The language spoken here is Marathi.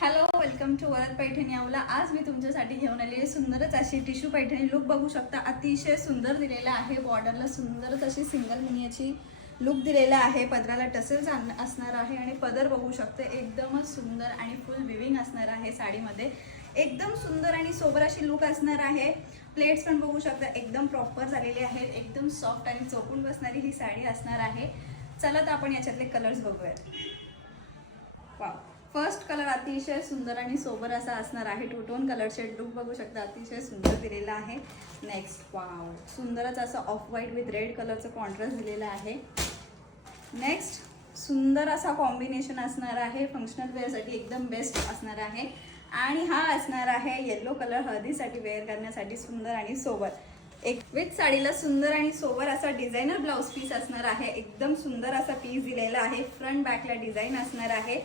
Hello, welcome to Varad Paithani अवला. आज मी तुमच्यासाठी घेऊन आली आहे सुंदरच अशी टिश्यू पैठणी. लुक बघू शकता, अतिशय सुंदर दिलेला आहे. बॉर्डरला सुंदरच अशी सिंगल मिनीची लुक दिलेला आहे. पदराला टसेल्स असणार आहे आणि पदर बघू शकते एकदमच सुंदर आणि फुल विविंग असणार आहे. साडीमध्ये एकदम सुंदर आणि सोबर अशी लुक असणार आहे. प्लेट्स पण बघू शकता एकदम प्रॉपर झालेले आहेत. एकदम सॉफ्ट आणि चोपून बसणारी ही साडी असणार आहे. चला तर आपण याच्यातले कलर्स बघूयात. वाव, फर्स्ट कलर अतिशय सुंदर आणि सोबर असा असणार आहे. Two tone colour shade look बघू शकता, अतिशय सुंदर दिलेला आहे. नेक्स्ट वाव, सुंदरच असं ऑफ व्हाईट विथ रेड कलरचं कॉन्ट्रास्ट दिलेला आहे. नेक्स्ट सुंदर असा कॉम्बिनेशन असणार आहे. फंक्शनल वेअरसाठी एकदम बेस्ट असणार आहे. आणि हा असणार आहे येलो कलर, हळदीसाठी वेअर करण्यासाठी सुंदर आणि सोबर. एक विथ साडीला सुंदर आणि सोबर असा डिझायनर ब्लाउज पीस असणार आहे. एकदम सुंदर असा पीस दिलेला आहे. फ्रंट बॅकला डिझाईन असणार आहे.